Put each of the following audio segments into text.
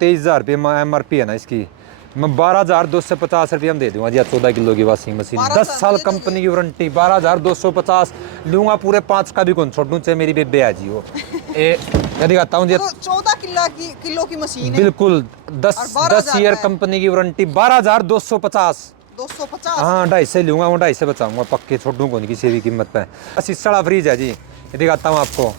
23,000 रुपये MRP है ना इसकी, मैं 12,250 रुपये में दे दूंगा जी। 14 किलो की वॉशिंग मशीन, 10 साल कंपनी की वारंटी, 12,250 लूँगा। पूरे 5 का भी कौन छोड़ूँ, चाहे मेरी बेबे है जी वो। मैं दिखाता हूँ जी, 14 किलो की मशीन है, बिल्कुल 10 ईयर कंपनी की वारंटी, 12,250। 250। हाँ 250 लूँगा, वो 250 बचाऊँगा पक्के, छोड़ूँ कौन किसी भी कीमत पे। शीशा फ्रीज है जी, ये दिखाता हूँ आपको।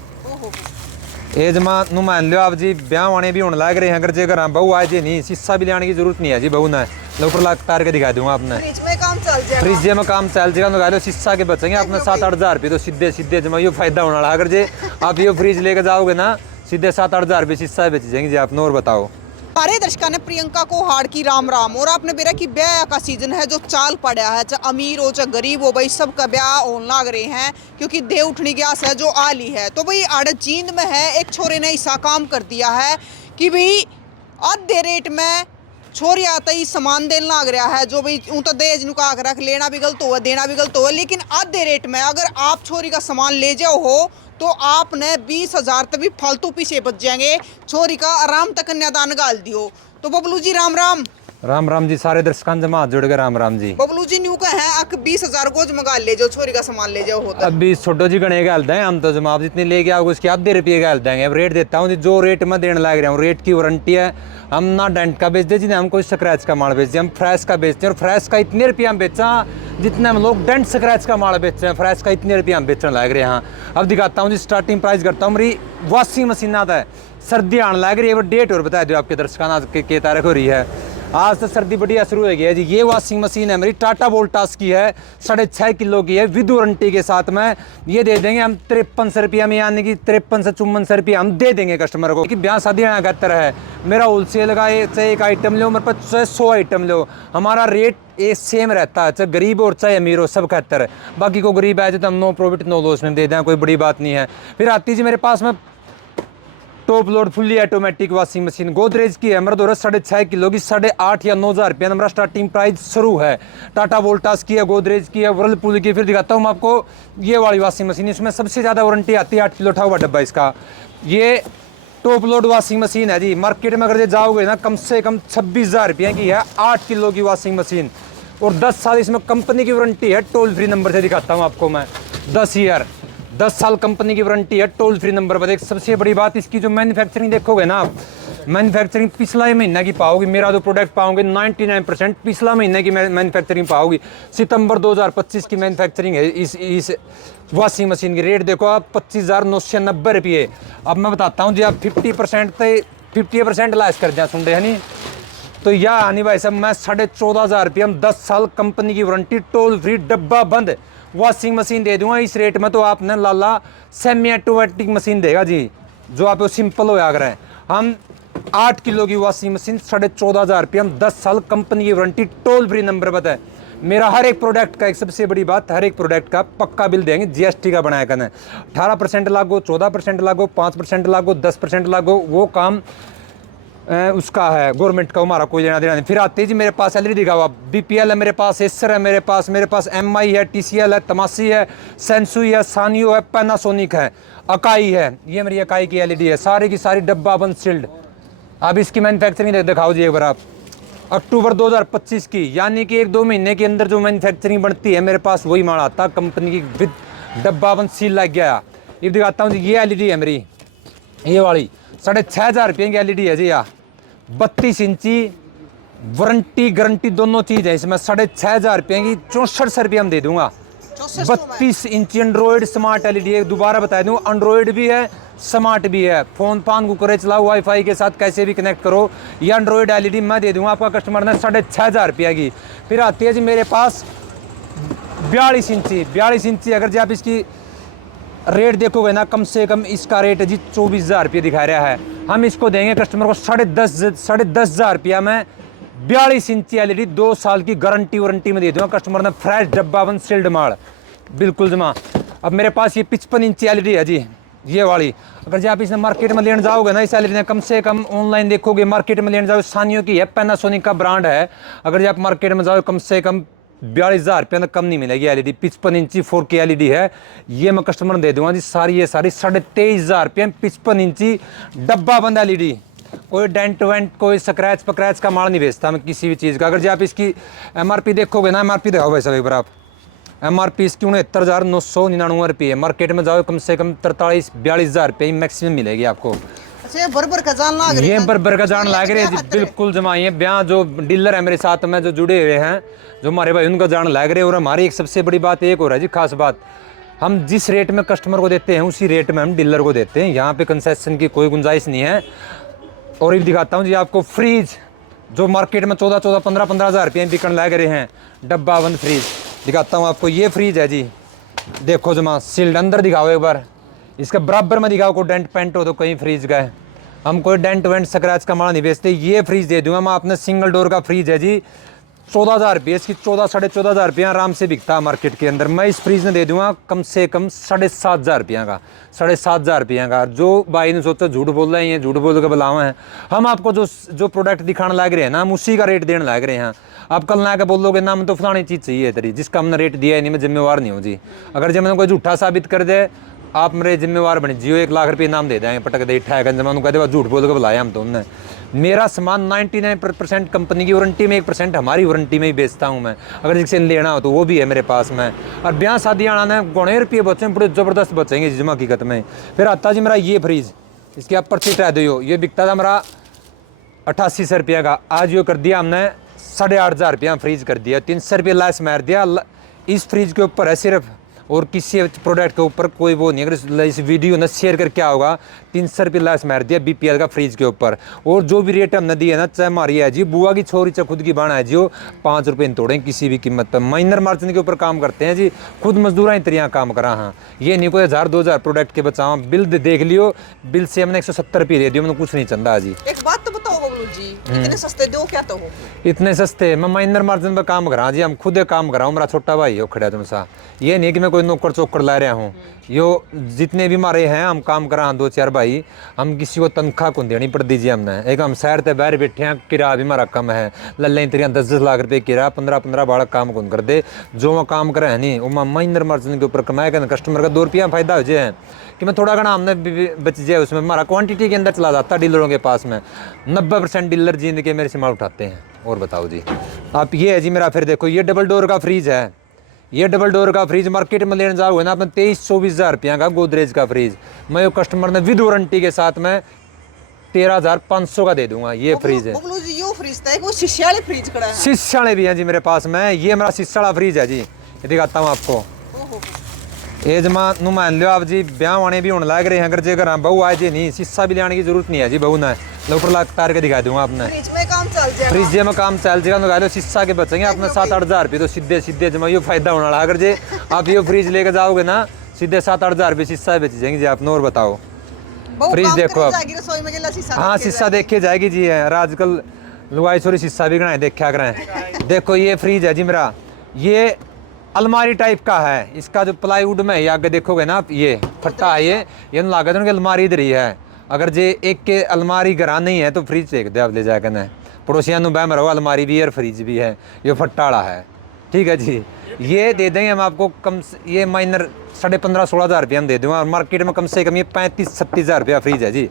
ये जमा नु मान लो आप जी, ब्याह वाने भी होने लग रहे हैं, अगर जे घर बहू आए जी नहीं, शीशा भी लाने की जरूरत नहीं है जी। बहू ना ऊपर लाख तार के दिखा दूंगा आपने, फ्रिज में काम चल जाएगा, फ्रिज में काम चल जाएगा। लगा लो शीशा के बचेंगे अपने 7-8 हज़ार रुपये, तो सीधे सीधे जमा ये फायदा होने वाला। अगर जे आप ये फ्रिज लेके जाओगे ना, सीधे 7-8 हज़ार रुपये शीशा बेच जाएंगे जी आप। और बताओ सारे दर्शकों ने प्रियंका को हार्ड की राम राम। और आपने बेरा की ब्याह का सीजन है जो चाल पड़ा है, चाहे अमीर हो चाहे गरीब हो, भाई सबका ब्याह होने लग रहे हैं, क्योंकि देव उठनी की आस है जो आली है। तो भाई आड़े जींद में है एक छोरे ने ऐसा काम कर दिया है कि भाई आधे रेट में छोरी आता ही सामान देने लग रहा है, जो भाई ऊँ तो दहेज नु का रख लेना भी गलत हुआ, देना भी गलत हुआ, लेकिन आधे रेट में अगर आप छोरी का सामान ले जाओ हो तो आपने 20,000 तक भी फालतू पीछे बच जाएंगे। छोरी का आराम तक कन्यादान गाल दियो। तो बबलू जी राम राम। राम राम जी, सारे दर्शकों जमा जुड़ गए, राम राम जी। बबलू जी न्यू का है अक 20,000 को मंगा ले जो छोरी का सामान ले जाओ होता। अभी छोटो जी गणे गाल दें हम, तो जमा आप जितने लेके आओगे उसके आधे रुपये गाल देंगे। अब रेट देता हूँ जी, जो रेट में देने लग रहा हूँ, रेट की वारंटी है। हम ना डेंट का बेचते जी, हम कोई स्क्रैच का माल बेचते, हम फ्रेश का बेचते हैं। और फ्रेश का इतने रुपये हम बेचा जितने हम लोग डेंट स्क्रैच का माल बेचते हैं, फ्रेश का इतने रुपये हम बेचने लग रहे हैं। अब दिखाता हूँ जी, स्टार्टिंग प्राइस करता हूँ। मेरी वॉशिंग मशीन आता है, सर्दी आने लग रही है, वो डेट और बता दो आपके दर्शकों के तारीख हो रही है। आज तो सर्दी बढ़िया शुरू हो गई है जी। ये वॉशिंग मशीन है मेरी, टाटा वोल्टास की है, 6.5 किलो की है, विद वारंटी के साथ में। ये दे देंगे हम 5300 रुपया में, यानी कि 53 से 5400 रुपया हम दे देंगे कस्टमर को। कि ब्याह शादी अगतर है, मेरा होलसेल का चाहे एक आइटम लो, मेरे पास चाहे 100 आइटम लो, हमारा रेट ये सेम रहता है, चाहे गरीब और चाहे अमीर हो, सब खतर है। बाकी को गरीब है तो हम नो प्रॉफिट नो लॉस में दे दें, कोई बड़ी बात नहीं है। फिर आती जी मेरे पास में top load fully automatic washing machine, Godrej की है, मेरा दो 6.5 किलो की, 8,500 या 9,000 रुपया हमारा स्टार्टिंग प्राइस शुरू है। टाटा वोल्टास की है, गोदरेज की है, वर्लपूल की। फिर दिखाता हूँ मैं आपको ये वाली वॉशिंग मशीन, इसमें सबसे ज़्यादा वारंटी आती है, 8 किलो उठा हुआ डब्बा इसका। ये टॉप लोड वॉशिंग मशीन है जी। मार्केट में अगर जाओगे ना, कम से कम 26,000 रुपये की है, 8 किलो की वॉशिंग मशीन। और 10 साल इसमें कंपनी की वारंटी है। टोल फ्री नंबर से दिखाता हूँ आपको मैं, 10 साल कंपनी की वारंटी है, टोल फ्री नंबर पर। एक सबसे बड़ी बात इसकी जो मैन्युफैक्चरिंग देखोगे ना आप, मैन्युफैक्चरिंग पिछला ही महीना की पाओगे। मेरा जो प्रोडक्ट पाओगे 99% पिछला महीने की मैन्युफैक्चरिंग पाओगी। सितंबर 2025 की मैन्युफैक्चरिंग है इस वॉशिंग मशीन की। रेट देखो आप, 25,990 रुपये। अब मैं बताता हूँ जी, आप 50% लाइस कर जाए सुन रहे हैं नहीं, तो या आनी भाई साहब, मैं 14,500 रुपये हम 10 साल कंपनी की वारंटी, टोल फ्री, डब्बा बंद वॉशिंग मशीन दे दूंगा इस रेट में। तो आपने लाला सेमी ऑटोमेटिक मशीन देगा जी, जो आप सिंपल हो अगर है। हम 8 किलो की वॉशिंग मशीन 14,500 रुपये हम 10 साल कंपनी की वारंटी, टोल फ्री नंबर बताए। मेरा हर एक प्रोडक्ट का, एक सबसे बड़ी बात, हर एक प्रोडक्ट का पक्का बिल देंगे, GST का बनाया करना है। 18% लागू, 14% लागू, 5% लागू, 10% लागू, वो काम उसका है गवर्नमेंट का, हमारा कोई लेना देना नहीं। फिर आते जी मेरे पास एलईडी दिखाओ आप, BPL है मेरे पास, एसर है मेरे पास MI है, TCL है, तमासी है, सेंसुई है, सानियो है, पैनासोनिक है, अकाई है। ये मेरी अकाई की एलईडी है, सारी की सारी डब्बा बंद सील्ड। अब इसकी मैन्युफैक्चरिंग दिखाओ जी एक बार आप, अक्टूबर 2025 की, यानी कि 1-2 महीने के अंदर जो मैन्युफैक्चरिंग बनती है मेरे पास वही माल आता, कंपनी की विद डब्बा बंद सील लग गया। ये दिखाता हूँ जी, ये एलईडी है मेरी, ये वाली 6,500 रुपये की एलईडी है जी। 32 इंची वारंटी गारंटी दोनों चीज है इसमें, 6,500 रुपये की, 6400 रुपये हम दे दूंगा। 32 इंची एंड्रॉइड स्मार्ट एलईडी है, दोबारा बता दूं, एंड्रॉइड भी है, स्मार्ट भी है। फोन पान को करे चलाओ, वाईफाई के साथ कैसे भी कनेक्ट करो। ये एंड्रॉइड एलईडी मैं दे दूंगा आपका कस्टमर ने 6,500 रुपये की। फिर आती है जी मेरे पास 42 इंची। अगर जी आप इसकी रेट देखोगे ना, कम से कम इसका रेट है जी 24,000 रुपये दिखा रहा है। हम इसको देंगे कस्टमर को 10,500 रुपया में 42 इंची एलईडी, 2 साल की गारंटी वारंटी में दे दूंगा कस्टमर ने, फ्रेश डब्बा बंद सील्ड माल बिल्कुल जमा। अब मेरे पास ये 55 इंची एलईडी है जी, ये वाली। अगर जी आप इसने मार्केट में लेने जाओगे ना, इस एलईडी ने कम से कम ऑनलाइन देखोगे, मार्केट में लेने जाओगे, सानियो की है, पैनासोनिक का ब्रांड है। अगर जी आप मार्केट में जाओगे, कम से कम 42,000 रुपये तक कम नहीं मिलेगी एलईडी। 55 इंची 4K एलईडी है, ये मैं कस्टमर दे दूंगा जी। सारी ये सारी 23,500 रुपये 55 इंची डब्बा बंद एलईडी, कोई डेंट वेंट कोई स्क्रैच पक्रैच का माल नहीं बेचता मैं किसी भी चीज़ का। अगर जो आप इसकी MRP देखोगे ना, MRP दिखाओ भाई साहब एक बार आप। MRP इसकी 69,999 रुपये है। मार्केट में जाओ कम से कम 43-42 हज़ार रुपये मैक्सिमम मिलेगी आपको। अच्छा, ये बरबर का जान लाग रही ये है। बरबर का जान लाग रहे हैं जी, बिल्कुल जमाइए। ब्याह जो डीलर है मेरे साथ में जो जुड़े हुए हैं, जो हमारे भाई, उनका जान लाग रहे हैं। और हमारी एक सबसे बड़ी बात एक और है जी, खास बात, हम जिस रेट में कस्टमर को देते हैं उसी रेट में हम डीलर को देते हैं। यहाँ पे कंसेशन की कोई गुंजाइश नहीं है। और एक दिखाता हूँ जी आपको फ्रीज, जो मार्केट में 14-14, 15-15 हज़ार रुपये बिकन लग रहे हैं, डब्बा बंद फ्रीज दिखाता हूँ आपको। ये फ्रीज है जी, देखो जमा सील्ड, अंदर दिखाओ एक बार, इसका बराबर में दिखाओ। कोई डेंट पेंट हो तो कहीं फ्रीज का है, हम कोई डेंट वेंट स्क्रैच का माल नहीं बेचते। ये फ्रीज दे दूंगा मैं अपने, सिंगल डोर का फ्रीज है जी, 14,000 रुपये इसकी, 14-14.5 रुपये आराम से बिकता है मार्केट के अंदर। मैं इस फ्रीज में दे दूंगा कम से कम 7,500 रुपये का, 7,500 रुपये का। जो भाई ने सोचा झूठ बोल रहे हैं, ये झूठ बोल के बुलावा है। हम आपको जो प्रोडक्ट दिखाने लग रहे हैं ना, हम उसी का रेट देने लग रहे हैं। आप कल ना के बोलोगे ना, मैं तो फलानी चीज़ चाहिए तेरी, जिसका हमने रेट दिया है नहीं, मैं जिम्मेवार नहीं हूँ जी। अगर जब मैंने कोई झूठा साबित कर दे, आप मेरे जिम्मेवार बने जियो, 1 लाख रुपये इनाम दे देंगे पटक दे ठहकर। जब उन्होंने कहते झूठ बोल के बुलाया हम तो उनने। मेरा सामान 99% कंपनी की वारंटी में, 1% हमारी वारंटी में ही बेचता हूँ मैं। अगर जिससे लेना हो तो वो भी है मेरे पास में। और ब्याह शादी आना है, गुणे रुपये बचे बड़े ज़बरदस्त बचेंगे जिस हकीकत में। फिर आता जी मेरा ये फ्रीज, इसकी आप पर्ची हटा दो। ये बिकता था मेरा 8800 रुपये का, आज ये कर दिया हमने 8,500 रुपया फ्रीज कर दिया, 300 रुपये लैस मार दिया। इस फ्रीज के ऊपर है सिर्फ, और किसी प्रोडक्ट के ऊपर कोई वो नहीं। अगर इस वीडियो ने शेयर कर क्या होगा, 300 रुपये लैस मार दिया BPL का फ्रीज के ऊपर। और जो भी रेट हमने दिया ना, चाहे हमारी है जी बुआ की छोरी, चाहे खुद की बाणा है जी, वो 5 रुपये नहीं तोड़ें किसी भी कीमत पर। माइनर मार्जिन के ऊपर काम करते हैं जी, खुद मजदूर ही तरिया काम करा। हाँ, ये नहीं कोई 1,000-2,000 प्रोडक्ट के बचाओ। बिल देख लियो, बिल से हमने 170 रुपये दे दियो, मैंने कुछ नहीं चंदा जी। एक बात तो बताओ बबलू जी, इतने सस्ते दो क्या तो हो? इतने सस्ते मैं माइनर मार्जिन पर काम करा जी, हम खुद काम कराऊँ। मेरा छोटा भाई हो खड़ा तुम सा, ये नहीं कि मैं कोई नौकर चौकर ला रहा हूँ। यो जितने भी हमारे हैं हम काम करा 2-4 भाई, हम किसी को तनख्वाह को देनी पड़ दीजिए हमने। एक हम शहर से बाहर बैठे हैं, किराया भी हमारा कम है, लल्ले तेरिया 10-10 लाख रुपये किराया, 15-15 बालक काम कौन कर दे। जो मैं काम करे है नहीं, वो माइनर मार्जिन के ऊपर कमाए कर कस्टमर का 2 रुपया फायदा हो जाए, कि मैं थोड़ा घना हमने बच जाए उसमें। हमारा क्वांटिटी के अंदर चला जाता डीलरों के पास में। 90% डीलर जींद के मेरे से माल उठाते हैं। और बताओ जी आप, ये है जी मेरा। फिर देखो ये डबल डोर का फ्रीज है, ये डबल डोर का फ्रीज मार्केट में लेने जाओगे ना आपने 23-24 हज़ार रुपया का गोदरेज का फ्रीज, मैं वो कस्टमर ने विद वारंटी के साथ में 13,500 का दे दूंगा। ये फ्रीज है बबलू जी, यो फ्रीज था, वो शीशे वाले फ्रीज खड़ा है। शीशे वाले भी हैं जी मेरे पास में। ये मेरा शीशा वाला फ्रीज है जी, ये दिखाता हूँ आपको। ये जमा नु मान लो आप जी, ब्याह वाने भी होने लग रहे हैं। अगर जे घर बहू आए जी, नहीं शीशा भी लाने की जरूरत नहीं है जी, बहू ने ऊपर लाख तार के दिखा दूंगा आपने। फ्रिज में काम चल जाएगा, फ्रिज में काम चल जाएगा। लगा लो शीशा के बचेंगे अपने 7-8 हज़ार रुपये, तो सीधे जमा ये फायदा होने वाला। अगर जे आप ये फ्रिज लेकर जाओगे ना, सीधे 7-8 हज़ार रुपये शीशा बेच जाएंगे जी आप। और बताओ फ्रिज देखो आप, हाँ शीशा देखे जाएगी जी। है आजकल लुगाई छोरी शीशा भी बनाए देखा करें। देखो ये फ्रिज है जी मेरा, ये अलमारी टाइप का है। इसका जो प्लाईवुड में है, आगे देखोगे ना आप, ये फट्टा है, ये लागत है कि अलमारी इधर ही है। अगर जे एक के अलमारी घरा नहीं है तो फ्रिज देख दे आप ले जाकर ना, पड़ोसियां नु बहम रहो, अलमारी भी है और फ्रिज भी है। ये फट्टाड़ा है, ठीक है जी। ये दे देंगे हम आपको कम से, ये माइनर 15,500-16 हज़ार रुपये हम दे दूँगा। और मार्केट में कम से कम ये 35-37 हज़ार रुपया फ्रिज है जी।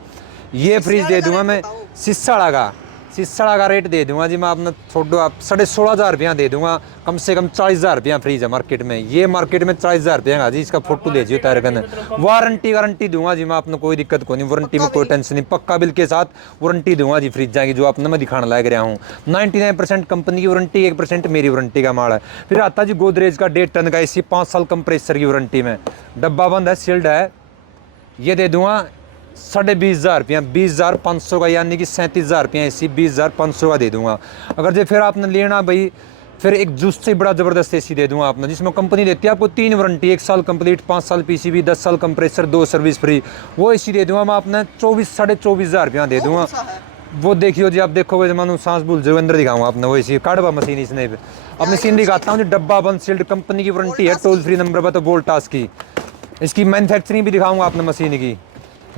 ये फ्रिज दे दूँगा मैं शीशा का रेट दे दूंगा जी मैं आपने, छोड़ो आप 16,500 रुपया दे दूंगा। कम से कम 40,000 रुपया फ्रीज है मार्केट में। ये मार्केट में 40,000 रुपया का जी। इसका फोटो ले जियो तारे कने, वारंटी दूंगा जी मैं आपने, कोई दिक्कत को नहीं। वारंटी में कोई टेंशन नहीं, पक्का बिल के साथ वारंटी दूंगा जी फ्रिज जाएगी, जो आपने मैं दिखाने लग रहा हूँ। 99% कंपनी की वारंटी, 1% मेरी वारंटी का माल है। फिर आता जी गोदरेज का 1.5 टन का एसी, 5 साल कंप्रेसर की वारंटी में, डब्बा बंद है, सील्ड है। ये दे दूंगा 20,500 रुपया, 20,500 का, यानी कि 37,000 रुपया एसी, 20,500 का दे दूंगा। अगर जो फिर आपने लेना भाई, फिर एक जूस से बड़ा ज़बरदस्त एसी दे दूंगा आपने, जिसमें कंपनी देती है आपको 3 वारंटी, 1 साल कंप्लीट, 5 साल PCB, 10 साल कंप्रेसर, 2 सर्विस फ्री। वो एसी दे दूंगा मैं आपने 24-24,500 रुपया दे दूंगा। वो देखियो जी, आप देखोगे जमानू सांस भूल जो अंदर दिखाऊंगा आपने। वो एसी काढ़वा मशीन, इसने अपने सीन दिखाता हूँ, डब्बा बंद सील्ड, कंपनी की वारंटी है, टोल फ्री नंबर पर, तो वोल्टास की। इसकी मैन्युफैक्चरिंग भी दिखाऊंगा आपने मशीन की।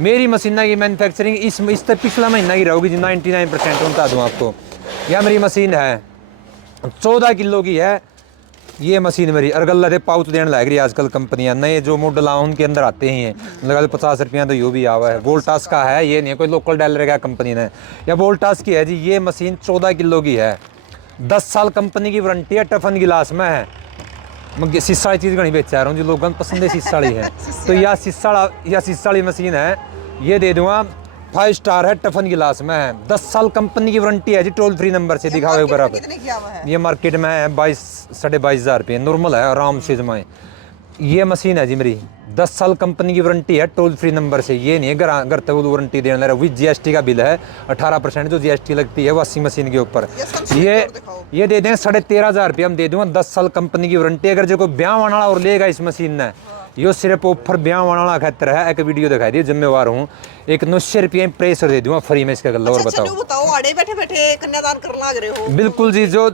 मेरी मशीन की मैन्युफैक्चरिंग इस तक पिछला महीना की रहोगी जी, 99% बता दूँ आपको। यह मेरी मशीन है, 14 किलो की है, ये मशीन मेरी अरगल्ला दे पाउच देने लग रही है आजकल कंपनियां, नए जो मॉडल आ उनके अंदर आते ही हैं, लगा 50 रुपया तो यो भी आवा है। वोल्टास का है, ये नहीं है कोई लोकल डैलर का कंपनी ने, या वोल्टास की है जी। ये मशीन 14 किलो की है, 10 साल कंपनी की वारंटी है, टफन गिलास में है। मैं शीशा वाली चीज़ घनी बेचा रहा हूँ, जो लोगों को पसंद है शीशा वाली है। तो यह शीशा वाली मशीन है, ये दे दूँगा 5 स्टार है, टफन गिलास में है, 10 साल कंपनी की वारंटी है जी। टोल फ्री नंबर से दिखा हुआ बराबर। कितने की आवा है? ये मार्केट में है 22-22,500 रुपये, नॉर्मल है, आराम से जमाए। ये मशीन है जी मेरी, 10 साल कंपनी की वारंटी है, टोल फ्री नंबर से। ये नहीं है घर तक वारंटी देने लगा, विद GST का बिल है, 18% जो GST लगती है वॉशिंग मशीन के ऊपर। ये दे दें 13,500 रुपये हम दे दूँगा, 10 साल कंपनी की वारंटी। अगर जो कोई ब्याह वाला और लेगा इस मशीन ने, यो सिर्फ ऑफर ब्याह वाला खातर है। एक वीडियो दिखाई दी, जिम्मेवार हूँ, एक 900 रुपये प्रेशर दे दूँगा फ्री में इसका गल्ला। और बताओ आड़े बैठे बैठे कन्यादान करने लग रहे हो? बिल्कुल जी, जो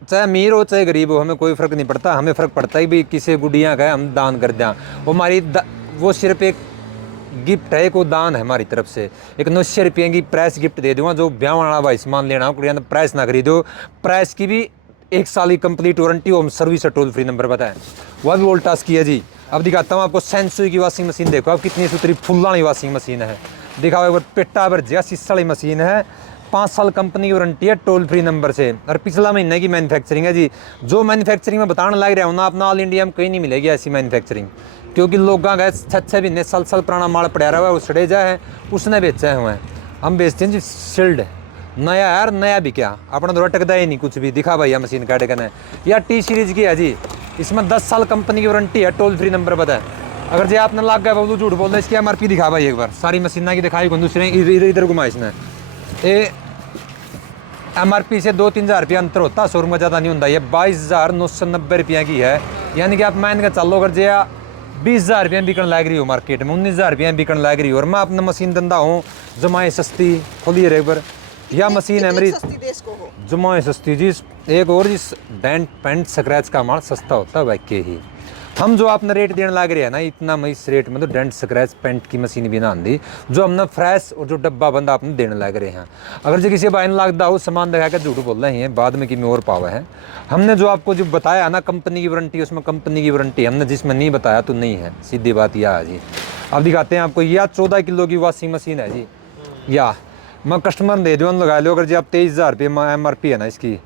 चाहे अमीर हो चाहे गरीब हो, हमें कोई फ़र्क नहीं पड़ता। हमें फ़र्क पड़ता है भी किसी गुड़िया का है हम दान कर दें, वो हमारी वो सिर्फ एक गिफ्ट है, एक वो दान है हमारी तरफ से। एक 900 रुपये की प्राइस गिफ्ट दे दूँगा। जो ब्याह वाला भाई सामान लेना हो, कुड़िया प्राइस ना खरीदो, प्राइस की भी 1 साल की कंप्लीट वारंटी, होम सर्विस है, टोल फ्री नंबर बताएं। वह भी वोल्टास की है जी। अब दिखाता हूँ आपको सेंसुई की वॉशिंग मशीन, देखो अब कितनी सुथरी फुल्ला वाली वॉशिंग मशीन है। दिखाओ एक बार, पेटा भर जिया शीशा वाली मशीन है, 5 साल कंपनी की वारंटी है, टोल फ्री नंबर से। और पिछला महीने की मैन्युफैक्चरिंग है जी। जो मैन्युफैक्चरिंग में बताने लग रहा हूँ ना, अपना ऑल इंडिया में कहीं नहीं मिलेगी ऐसी मैन्युफैक्चरिंग, क्योंकि लोग 6-6 महीने साल पुराना माल पड़ा रहा है, वो सड़े जा है, उसने बेचा हुआ है। हम बेचते हैं जी शील्ड, नया यार, नया भी क्या अपना तो अटकता ही नहीं कुछ भी। दिखा भैया मशीन काटे करना, या T सीरीज की है जी, इसमें 10 साल कंपनी की वारंटी है, टोल फ्री नंबर बताए। अगर जो आपने लाग गया वो झूठ बोल रहे, इसकी MRP दिखा भाई एक बार, सारी मशीना की दिखाई, दूसरे इधर घुमा इसने। ये MRP से 2-3 हज़ार रुपया अंतर होता, शोरूम में ज़्यादा नहीं होता। ये 22,990 रुपये की है, यानी कि आप मान के चलो अगर जो 20,000 रुपये बिकन लग रही हो मार्केट में, 19,000 रुपये बिकन लग रही हो, और मैं अपना मशीन धंधा हूँ, जमाए सस्ती खोलिए एक बार। यह मशीन है मेरी, जमाए सस्ती जी। एक और जिस डेंट पेंट स्क्रैच का माल सस्ता होता है वाकई ही। हम जो आपने रेट देने लग रहे हैं ना, इतना मैं इस रेट में तो डेंट स्क्रैच पेंट की मशीन भी ना आंदी, जो हमने फ्रेश और जो डब्बा बंदा आपने देने लग रहे हैं। अगर जो किसी भाई ने लगता हो सामान दिखा के झूठ बोल रहे हैं, बाद में कि मैं और पावा है। हमने जो आपको जो बताया ना कंपनी की वारंटी, उसमें कंपनी की वारंटी, हमने जिसमें नहीं बताया तो नहीं है, सीधी बात यह है जी। अब दिखाते हैं आपको, यह 14 किलो की वॉशिंग मशीन है जी। या मैं कस्टमर दे दूँ लगा लो, अगर जी आप 23,000 रुपये MRP है ना इसकी,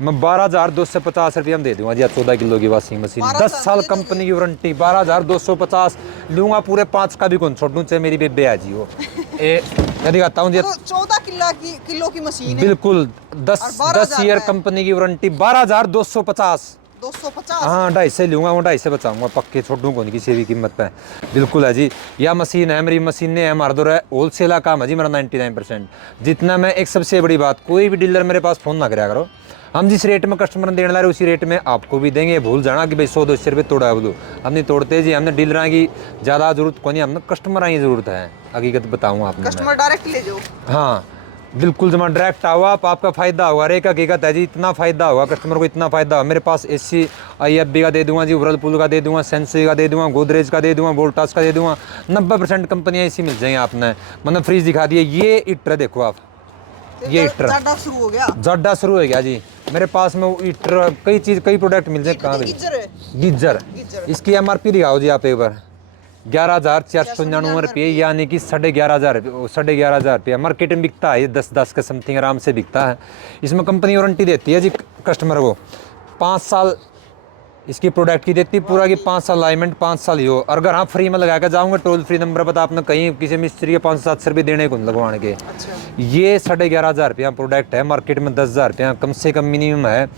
मैं 12,250 रुपये में दे दूँगा जी। 14 किलो की वॉशिंग मशीन, 10 साल कंपनी की वारंटी, 12,250 लूँगा, पूरे 5 का भी कौन छोड़ दूँ, चाहे मेरी बेबे आ जी। वो मैं दिखाता हूँ जी, 14 किलो की मशीन है, बिल्कुल 10 ईयर कंपनी की वारंटी, 12,250। 250, हाँ 250 लूँगा, वो 250 बचाऊँगा, पक्के छोड़ दूँ कौन किसी भी कीमत पे। बिल्कुल है जी। यह मशीन है मेरी, मशीन है हमारा दो होलसेल का काम है जी मेरा 99%। जितना मैं, एक सबसे बड़ी बात, कोई भी डीलर मेरे पास फ़ोन ना कराया करो, हम जिस रेट में कस्टमर देने ला रहे उसी रेट में आपको भी देंगे। भूल जाना कि भाई 100-200 रुपये तोड़ा बोलो, हम नहीं तोड़ते जी। हमने डीलर की ज़्यादा ज़रूरत को नहीं, हमने कस्टमर की ज़रूरत है। हकीकत बताऊँ आपको, कस्टमर डायरेक्ट ले जाओ। हाँ बिल्कुल, जमा डायरेक्ट आओ आपका फ़ायदा होगा। अरे एक हकीकत है जी, इतना फ़ायदा होगा कस्टमर को, इतना फ़ायदा होगा। मेरे पास AC IFB का दे दूँगा जी, व्हर्लपूल का दे दूँगा, सेंसुई का दे दूँगा, गोदरेज का दे दूँगा, वोल्टास का दे दूँगा। 90% कंपनियाँ ऐसी मिल जाएंगी आपने। मतलब फ्रिज दिखा दिए, ये हीटर देखो आप, ये हीटर ज़्यादा शुरू हो गया, ज़्यादा शुरू हो गया जी मेरे पास में। हीटर कई प्रोडक्ट मिल जाए। कहाँ गीजर, इसकी MRP दिखाओ जी आप एक बार, 11,499 रुपये, यानी कि 11,500 रुपये। मार्केट में बिकता है ये 10 के समथिंग आराम से बिकता है। इसमें कंपनी वारंटी देती है जी कस्टमर को, 5 साल इसकी प्रोडक्ट की देती, पूरा की 5 साल अलाइनमेंट, 5 साल ही हो। और अगर हाँ फ्री में लगा कर जाऊँगा, टोल फ्री नंबर बता, आपने कहीं किसी मिस्त्री के 500-700 रुपये देने को लगवाने के। ये 11,500 रुपया प्रोडक्ट है, मार्केट में 10,000 रुपया कम से कम मिनिमम है।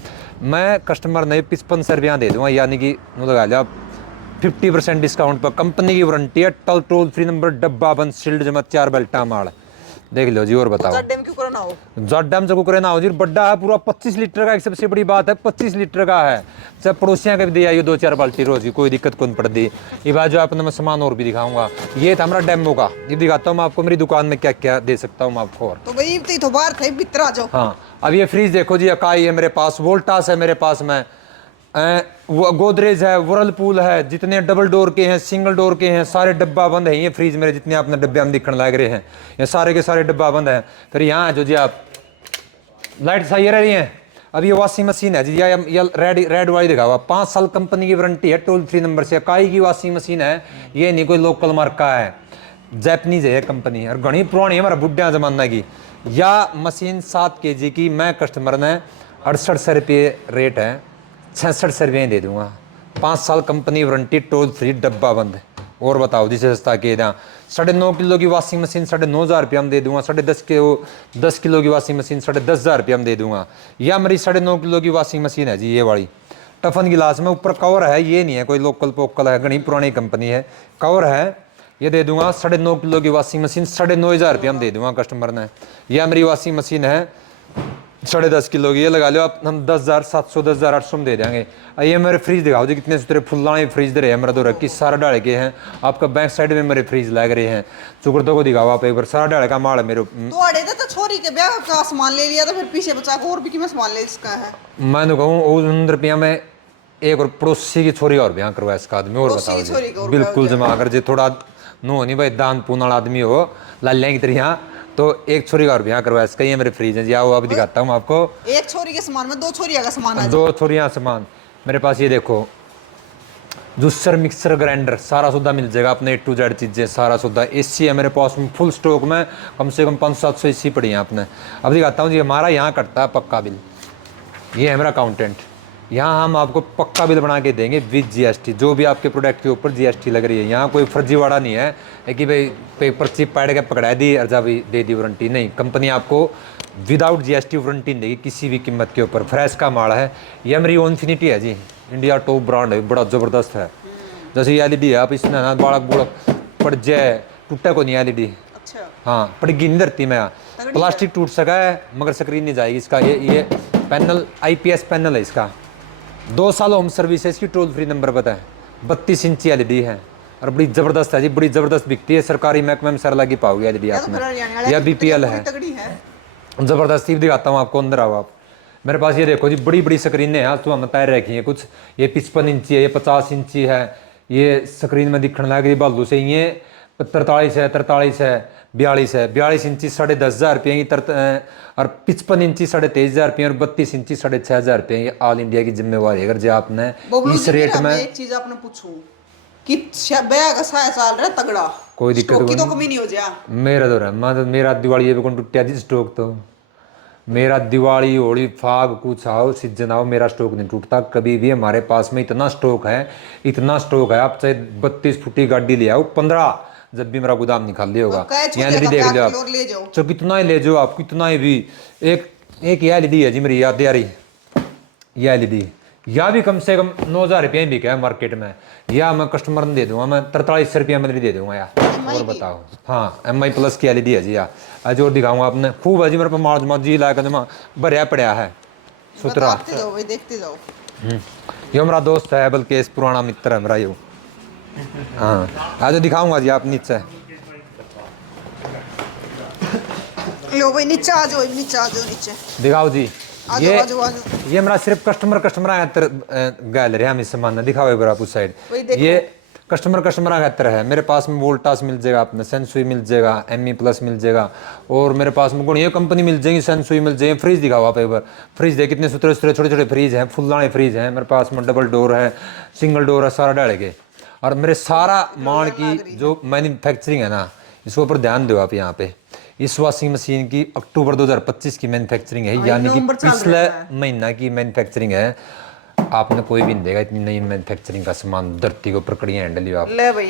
मैं कस्टमर नहीं 55 रुपया दे दूँगा, यानी कि लगा लो 50% डिस्काउंट पर। कंपनी की वारंटी है, टोल फ्री नंबर, डब्बा बंद, शील्ड जमा, 4 बेल्टा माल। देख लो जी। और बताओ, जड्डम क्यों करना हो? जड्डम से कुकरे ना हो जी, बड्डा है पूरा 25 लीटर का। एक सबसे बड़ी बात है 25 लीटर का है। सब पड़ोसियाँ के भी दे आइए 2-4 बाल्टी रोज, कोई दिक्कत कौन पड़ती। ये बात जो आपने, मैं सामान और भी दिखाऊंगा। ये था हमारा डेमो का, ये दिखाता हूँ मैं आपको मेरी दुकान में क्या क्या दे सकता हूँ मैं आपको। और तो भाई तो बाहर थे भीतर आ जाओ। हाँ, अब ये फ्रिज देखो जी, अकाई है मेरे पास, वोल्टास है मेरे पास में, वो गोदरेज है, व्हर्लपूल है, जितने डबल डोर के हैं, सिंगल डोर के हैं, सारे डब्बा बंद है। ये फ्रिज मेरे जितने आपने डब्बे हम दिखने लग रहे हैं, ये सारे के सारे डब्बा बंद हैं। फिर यहाँ जो जी आप लाइट सही रह रही हैं, अब ये वॉशिंग मशीन है जी, या रेड वाली दिखा हुआ, 5 साल कंपनी की वारंटी है, टोल फ्री नंबर से। काई की वॉशिंग मशीन है, ये नहीं कोई लोकल मार्का है, जैपनीज है कंपनी, और घनी पुरानी है, हमारा बुढ़िया जमाना की। या मशीन 7 kg की, मैं कस्टमर ने 6800 रुपये रेट है, 6600 रुपये दे दूंगा। 5 साल कंपनी वारंटी, टोल फ्री, डब्बा बंद। और बताओ जिसे सस्ता के दें। 9.5 किलो की वॉशिंग मशीन 9,500 रुपये में दे दूंगा। 10 किलो की वॉशिंग मशीन 10,500 रुपये में दे दूंगा। या मेरी 9.5 किलो की वॉशिंग मशीन है जी, ये वाली टफन गिलास में, ऊपर कवर है, ये नहीं है कोई लोकल पोकल है, घनी पुरानी कंपनी है, कवर है, ये दे दूंगा। 9.5 किलो की वॉशिंग मशीन 9,500 रुपये में दे दूंगा कस्टमर ने। यह मेरी वॉशिंग मशीन है 10.5 किलो की, ये लगा लो आप, हम 10,700 10,800 में दे देंगे। ये मेरे फ्रिज दिखाओ जी, कितने सुथरे फुल्लाने फ्रिज दे रहे हैं मेरा, तो रखी सारा डाल के हैं। आपका बैक साइड में मेरे फ्रिज लग रहे हैं, चुकड़ों को दिखाओ आप एक बार, सारा डाल का माल है मेरे। तो अड़े तो छोरी के ब्याह का सामान ले लिया, तो फिर पीछे बचा को और भी कितना सामान ले इसका है। मैं तो कहूँ 1,000 में एक और पड़ोसी की छोरी और ब्याह करवा इसका आदमी। और पड़ोसी बताओ की छोरी जी, का और बिल्कुल ब्याह जमा कर जे थोड़ा नो नहीं भाई, दान पुन वाला आदमी हो लाल की तरह, तो एक छोरी का और ब्याह करवा इसका। ये मेरे फ्रिज है जी, आओ अभी दिखाता हूँ आपको। एक छोरी के सामान में 2 छोरिया का सामान है। 2 छोरियाँ सामान मेरे पास, ये देखो, जूसर, मिक्सर, ग्राइंडर, सारा सौदा मिल जाएगा अपने, A to Z चीज़ें, सारा सौदा। एसी है मेरे पास में फुल स्टॉक में, कम से कम 500-700 एसी पड़ी है आपने। अब दिखाता हूँ जी, हमारा यहाँ कटता है पक्का बिल, ये है मेरा अकाउंटेंट। यहाँ हम आपको पक्का बिल बना के देंगे विद GST, जो भी आपके प्रोडक्ट के ऊपर GST लग रही है। यहाँ कोई फर्जीवाड़ा नहीं है कि भाई पेपर चिप पैड के पकड़ा दी और जब दे दी वारंटी, नहीं। कंपनी आपको विदाउट GST वारंटी देगी किसी भी कीमत के ऊपर। फ्रेश का माल है। यह मेरी इन्फिनिटी है जी, इंडिया टॉप ब्रांड है, बड़ा ज़बरदस्त है। जैसे ये LED है, आप इसमें ना बाड़क बुड़क पड़ जाए, टूटा को नहीं LED। अच्छा, हाँ, पड़गी नहीं धरती में, प्लास्टिक टूट सका है मगर स्क्रीन नहीं जाएगी इसका। ये पैनल IPS पैनल है इसका, 2 साल होम सर्विस है इसकी, टोल फ्री नंबर पता है, 32 इंची LED है, और बड़ी ज़बरदस्त है जी, बड़ी ज़बरदस्त बिकती है। सरकारी महकमे में सर लगी पाओगे LED आपने। यह BPL है, ज़बरदस्ती दिखाता हूँ आपको, अंदर आओ आप। मेरे पास ये देखो जी, बड़ी बड़ी स्क्रीनें हैं, आज तो हम तैयार रखी हैं कुछ। ये 55 इंची है, ये 50 इंची है, ये स्क्रीन में दिखने लग रही बालू से। ये 43 है, 43 है, 42 है। 42 इंची 10,500 रुपये की, और 55 इंची 23,500 रुपये, और 32 इंची 6,500 रुपये। ये ऑल इंडिया की जिम्मेवारी। अगर जो आपने इस रेट में, एक चीज आपने पूछूं कि बैग का साया चाल रहा है तगड़ा, कोई दिक्कत स्टॉक की तो कमी नहीं हो जा। मेरा तो रहमा, तो मेरा दिवाली पे कौन टूटिया जी स्टॉक, तो मेरा दिवाली होली फाग कुछ आओ सीजन आओ, मेरा स्टॉक नहीं टूटता कभी भी। हमारे पास में इतना स्टॉक है, इतना स्टॉक है, आप चाहे 32 फुटी गाड़ी ले आओ, 15 जब भी मेरा गोदाम निकाल लिया होगा। यहाँ भी देख लो आप, तो कितना ही ले जाओ आप, कितना ही भी। एक ये LED है जी मेरी याद यारी, ये LED या भी कम से कम 9,000 रुपये बिका है मार्केट में। या मैं कस्टमर ने दे दूंगा, मैं 43 रुपये में दे दूंगा यार। और बताओ, हाँ MI+ की LED है जी। यार आज और दिखाऊंगा आपने, खूब है जी मेरे पास माल जी लाया जमा भरिया पड़ा है सुतरा। देखते जाओ। ये हमारा दोस्त है, बल्कि इस पुराना मित्र है मेरा ये। हाँ आज दिखाऊंगा जी, आप नीचे लो भाई, नीचे आ जाओ, नीचे आ जाओ, नीचे दिखाओ जी। ये ये मेरा सिर्फ कस्टमर गैलरी है, हम इस सामान दिखाओ एक बार आप उस साइड। ये कस्टमर खातर है। मेरे पास में वोल्टास मिल जाएगा, अपने सेंसुई मिल जाएगा, ME+ मिल जाएगा, और मेरे पास में ये कंपनी मिल जाएगी, सेंसुई मिल जाएगी। फ्रिज दिखाओ आप एक बार, फ्रिज दे कितने सुथरे सुथरे छोटे छोटे फ्रिज हैं, फुल्लाने फ्रिज हैं मेरे पास में, डबल डोर है, सिंगल डोर है, सारा डाल के। और मेरे सारा माल की जो मैन्युफैक्चरिंग है ना, इसके ऊपर ध्यान दो आप। यहाँ पे इस वॉशिंग मशीन की अक्टूबर 2025 की मैन्युफैक्चरिंग है, यानी कि पिछले महीना की मैन्युफैक्चरिंग है। आपने कोई भी नहीं देगा इतनी नई मैन्युफैक्चरिंग का सामान धरती के ऊपर कड़ियाँ हैंडल लियो आप।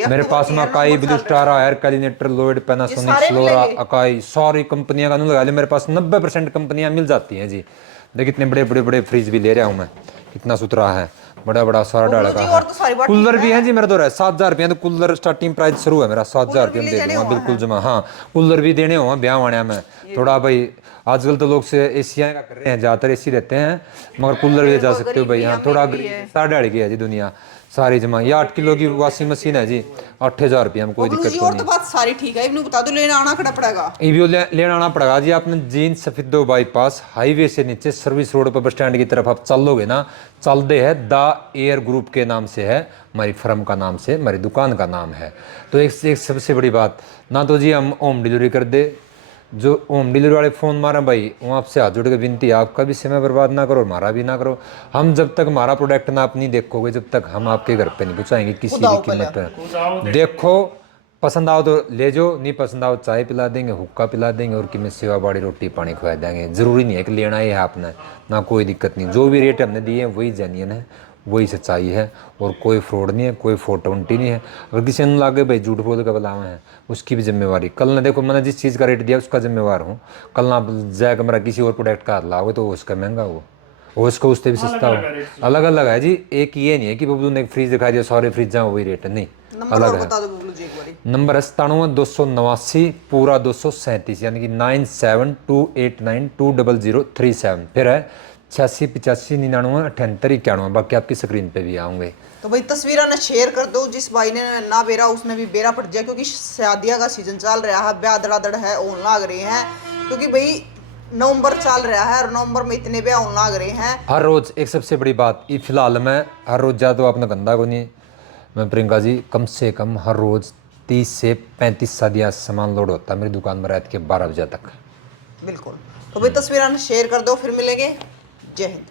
मेरे पास में अकाई, ब्लू स्टार, एयर कैलिनेटर, लोइड, पैनासोनिक, फ्लोरा, अकाई, सारी कंपनियां का लगा लिया। मेरे पास 90% कंपनियां मिल जाती हैं जी। देखिए इतने बड़े बड़े बड़े फ्रिज भी ले रहा हूँ मैं, कितना सुथरा है, बड़ा बड़ा सारा डाला का। कूलर भी है जी मेरे तो 7,000 रुपये, तो कूलर स्टार्टिंग प्राइस शुरू है मेरा 7,000 रुपये में दे दूंगा बिल्कुल जमा। हाँ कूलर भी देने होंगे ब्याह वाणिया में। थोड़ा भाई आजकल तो लोग से एसियाँ का कर रहे हैं, ज़्यादातर एसी देते हैं, मगर कूलर भी जा सकते हो भाई। हाँ थोड़ा साढ़े डाल गया जी दुनिया सारी जमा। ये 8 किलो की वॉशिंग मशीन है जी, 8,000 रुपये में, कोई दिक्कत नहीं। और तो बात सारी ठीक है, इन्हें बता दो लेना आना खड़ा पड़ेगा। लेना आना पड़ेगा जी। आपने जींद सफेदो बाईपास हाईवे से नीचे सर्विस रोड पर बस स्टैंड की तरफ आप चलोगे ना, चलते है द एयर ग्रुप के नाम से है, हमारी फर्म का नाम से, हमारी दुकान का नाम है। तो एक सबसे बड़ी बात ना, तो जी हम होम डिलीवरी कर दे, जो होम डिलीवरी वाले फ़ोन मारा भाई, वो आपसे हाथ जोड़ के विनती है, आपका भी समय बर्बाद ना करो और हमारा भी ना करो। हम जब तक हमारा प्रोडक्ट ना आप नहीं देखोगे, जब तक हम आपके घर पे नहीं पहुँचाएंगे किसी खुद आओ भी कीमत पे। देखो, पसंद आओ तो ले जाओ, नहीं पसंद आओ चाय पिला देंगे, हुक्का पिला देंगे और कीमत सेवा बाड़ी रोटी पानी खिला देंगे। ज़रूरी नहीं है कि लेना ही है आपने, ना कोई दिक्कत नहीं। जो भी रेट हमने दिए हैं वही जेन्युइन है, वही सच्चाई है और कोई फ्रॉड नहीं है, कोई फोटोवंटी नहीं है। अगर किसी ने लागे भाई झूठ बोल के बुलावा है, उसकी भी जिम्मेवारी। कल ना देखो, मैंने जिस चीज़ का रेट दिया उसका जिम्मेवार हूँ। कल ना जाकर मेरा किसी और प्रोडक्ट का हाथ लाओगे तो उसका महंगा हो और उसको उससे भी सस्ता हो। अलग अलग है जी, एक ये नहीं है कि बबलू ने एक फ्रिज दिखा दिया सारे फ्रिज हैं वही रेट, नहीं, नंबर और बता दो बबलू जी एक बारी। नंबर 97 289 पूरा 237, यानी कि 9728920037। फिर है 86 85 99 78 91। बाकी आपकी स्क्रीन पे भी आऊँगे। तो भाई तस्वीरें ना शेयर कर दो, जिस भाई ने ना बेरा उसने भी बेरा पड़ जाए, क्योंकि शादियां का सीजन चल रहा है, ब्याह धड़ाधड़ है, ओन लाग रहे हैं, क्योंकि भाई नवंबर चल रहा है और नवंबर में इतने ब्याह ओन लाग रहे हैं। हर रोज़ एक सबसे बड़ी बात, ये फिलहाल मैं हर रोज़ जा तो आपने गंदा को नहीं, मैं प्रियंका जी कम से कम हर रोज़ 30 से 35 शादियाँ सामान लोड होता है मेरी दुकान में रात के 12 बजे तक। बिल्कुल। तो भाई तस्वीरें शेयर कर दो, फिर मिलेंगे। जय हिंद।